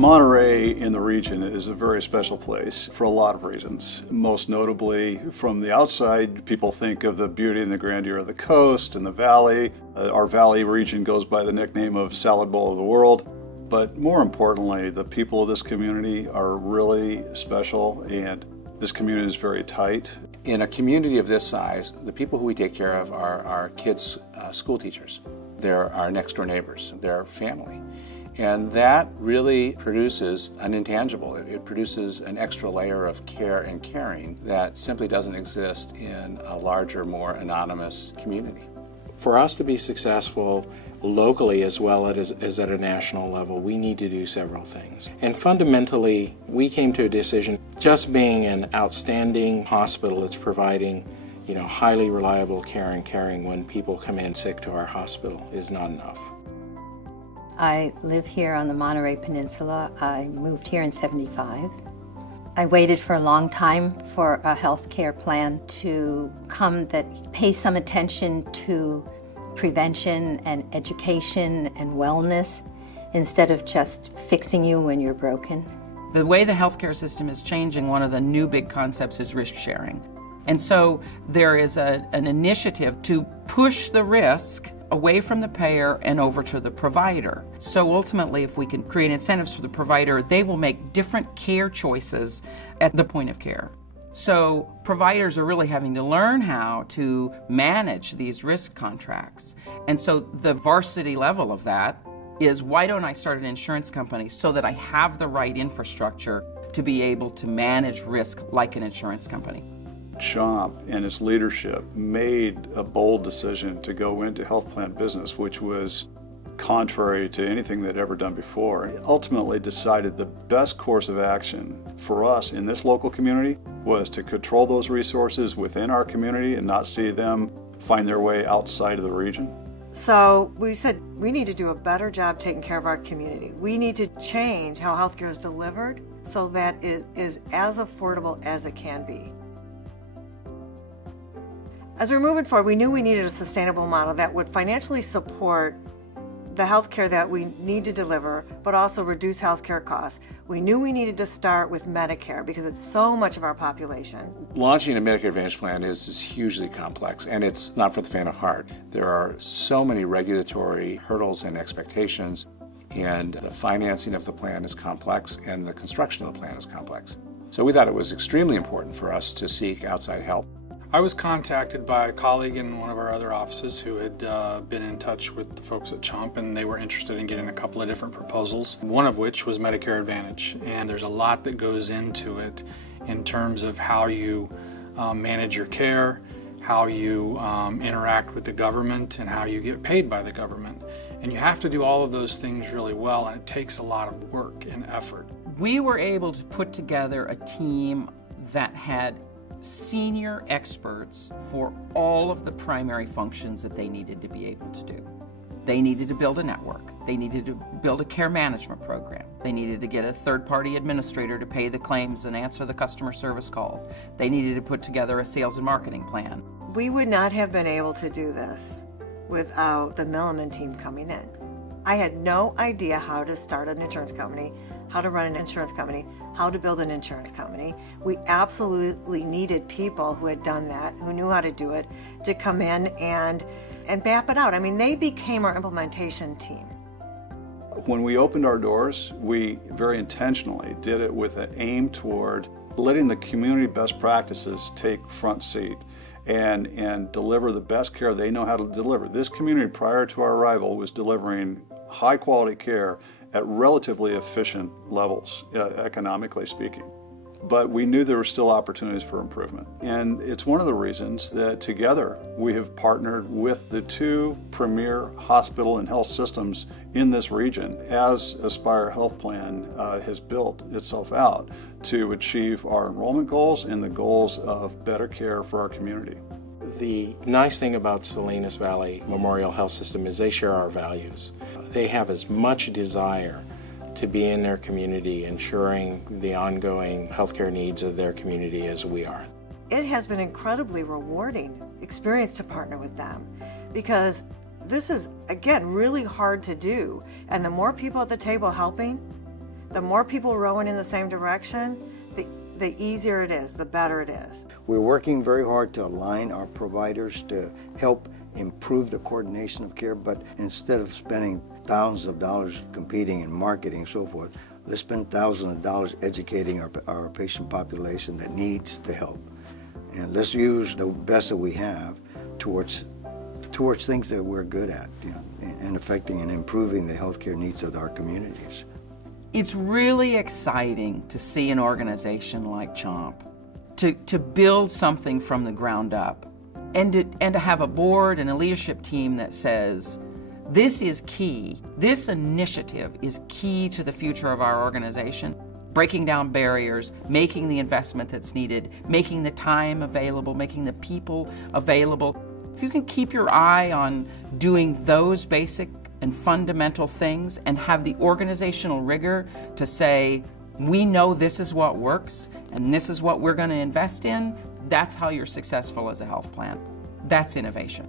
Monterey in the region is a very special place for a lot of reasons. Most notably, from the outside, people think of the beauty and the grandeur of the coast and the valley. Our valley region goes by the nickname of Salad Bowl of the World. But more importantly, the people of this community are really special, and this community is very tight. In a community of this size, the people who we take care of are our kids' school teachers. They're our next door neighbors. They're family. And that really produces an intangible. It produces an extra layer of care and caring that simply doesn't exist in a larger, more anonymous community. For us to be successful locally as well as at a national level, we need to do several things. And fundamentally, we came to a decision, just being an outstanding hospital that's providing highly reliable care and caring when people come in sick to our hospital is not enough. I live here on the Monterey Peninsula. I moved here in '75. I waited for a long time for a health care plan to come that pays some attention to prevention and education and wellness instead of just fixing you when you're broken. The way the healthcare system is changing, one of the new big concepts is risk sharing. And so there is an initiative to push the risk away from the payer and over to the provider. So ultimately, if we can create incentives for the provider, they will make different care choices at the point of care. So providers are really having to learn how to manage these risk contracts. And so the varsity level of that is, why don't I start an insurance company so that I have the right infrastructure to be able to manage risk like an insurance company? CHOMP and its leadership made a bold decision to go into health plan business, which was contrary to anything they'd ever done before. It ultimately decided the best course of action for us in this local community was to control those resources within our community and not see them find their way outside of the region. So we said we need to do a better job taking care of our community. We need to change how healthcare is delivered so that it is as affordable as it can be. As we're moving forward, we knew we needed a sustainable model that would financially support the healthcare that we need to deliver, but also reduce healthcare costs. We knew we needed to start with Medicare because it's so much of our population. Launching a Medicare Advantage plan is hugely complex, and it's not for the faint of heart. There are so many regulatory hurdles and expectations, and the financing of the plan is complex, and the construction of the plan is complex. So we thought it was extremely important for us to seek outside help. I was contacted by a colleague in one of our other offices who had been in touch with the folks at CHOMP, and they were interested in getting a couple of different proposals, one of which was Medicare Advantage. And there's a lot that goes into it in terms of how you manage your care, how you interact with the government, and how you get paid by the government. And you have to do all of those things really well, and it takes a lot of work and effort. We were able to put together a team that had senior experts for all of the primary functions that they needed to be able to do. They needed to build a network. They needed to build a care management program. They needed to get a third-party administrator to pay the claims and answer the customer service calls. They needed to put together a sales and marketing plan. We would not have been able to do this without the Milliman team coming in. I had no idea how to start an insurance company, how to run an insurance company, how to build an insurance company. We absolutely needed people who had done that, who knew how to do it, to come in and map it out. I mean, they became our implementation team. When we opened our doors, we very intentionally did it with an aim toward letting the community best practices take front seat and deliver the best care they know how to deliver. This community, prior to our arrival, was delivering high quality care at relatively efficient levels, economically speaking. But we knew there were still opportunities for improvement. And it's one of the reasons that together we have partnered with the two premier hospital and health systems in this region as Aspire Health Plan has built itself out to achieve our enrollment goals and the goals of better care for our community. The nice thing about Salinas Valley Memorial Health System is they share our values. They have as much desire to be in their community, ensuring the ongoing healthcare needs of their community as we are. It has been incredibly rewarding experience to partner with them because this is, again, really hard to do. And the more people at the table helping, The more people rowing in the same direction, the easier it is, the better it is. We're working very hard to align our providers to help improve the coordination of care, but instead of spending thousands of dollars competing in marketing and so forth, let's spend thousands of dollars educating our patient population that needs the help. And let's use the best that we have towards things that we're good at, you know, and affecting and improving the healthcare needs of our communities. It's really exciting to see an organization like CHOMP to build something from the ground up and to have a board and a leadership team that says, this is key, this initiative is key to the future of our organization, breaking down barriers, making the investment that's needed, making the time available, making the people available. If you can keep your eye on doing those basic and fundamental things and have the organizational rigor to say, we know this is what works and this is what we're going to invest in, that's how you're successful as a health plan. That's innovation.